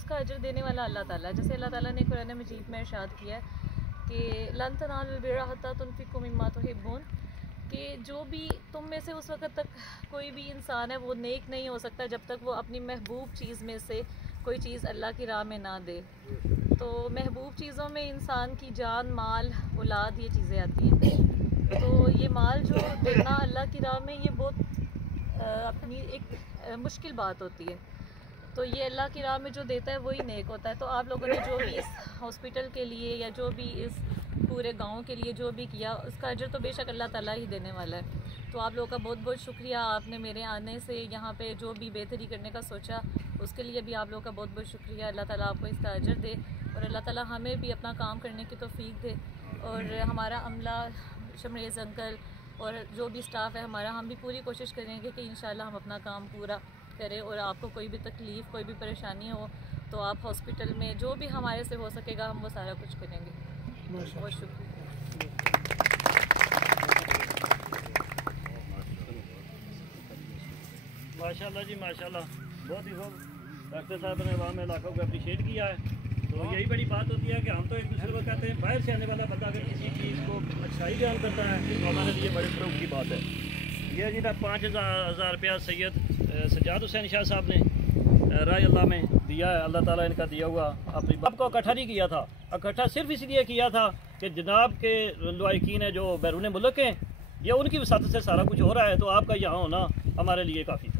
उसका अजर देने वाला अल्लाह ताला है। जैसे अल्लाह ताला ने कुरान मजीद में इरशाद किया है कि लन तनालुल बिर्रा हत्ता तुनफिकू मिम्मा तुहिब्बून, कि जो भी तुम में से उस वक़्त तक कोई भी इंसान है वो नेक नहीं हो सकता जब तक वो अपनी महबूब चीज़ में से कोई चीज़ अल्लाह की राह में ना दे। तो महबूब चीज़ों में इंसान की जान, माल, औलाद, ये चीज़ें आती हैं। तो ये माल जो देना अल्लाह की राह में, ये बहुत अपनी एक मुश्किल बात होती है। तो ये अल्लाह की राह में जो देता है वही नेक होता है। तो आप लोगों ने जो भी इस हॉस्पिटल के लिए या जो भी इस पूरे गांव के लिए जो भी किया, उसका अजर तो बेशक अल्लाह ताला ही देने वाला है। तो आप लोगों का बहुत बहुत शुक्रिया। आपने मेरे आने से यहाँ पे जो भी बेहतरी करने का सोचा, उसके लिए भी आप लोगों का बहुत बहुत शुक्रिया। अल्लाह ताला आपको इसका अजर दे और अल्लाह ताला हमें भी अपना काम करने की तौफीक दे। और हमारा अमला, शमरेज़ अंकल और जो भी स्टाफ है हमारा, हम भी पूरी कोशिश करेंगे कि इंशाल्लाह हम अपना काम पूरा करें। और आपको कोई भी तकलीफ़, कोई भी परेशानी हो तो आप हॉस्पिटल में जो भी हमारे से हो सकेगा हम वो सारा कुछ करेंगे। बहुत शुक्रिया। माशाल्लाह जी माशाल्लाह, बहुत ही खूब डॉक्टर साहब ने अवाम इलाकों को अप्रिशिएट किया है। तो यही बड़ी बात होती है कि हम तो एक दूसरे को कहते हैं, बाहर से आने वाला बंदा अगर किसी चीज़ को अच्छाई बयान करता है तो हमारे लिए बड़े प्रूफ की बात है। ये जी ना 5,000 रुपया सैयद सज्जाद हुसैन शाह साहब ने राय अल्लाह में दिया है। अल्लाह ताला इनका दिया हुआ अपनी बाप को इकट्ठा नहीं किया था, इकट्ठा सिर्फ इसलिए किया था कि जनाब के लवाकिन है जो बैरून मुल्क हैं, ये उनकी वसात से सारा कुछ हो रहा है। तो आपका यहाँ होना हमारे लिए काफ़ी था।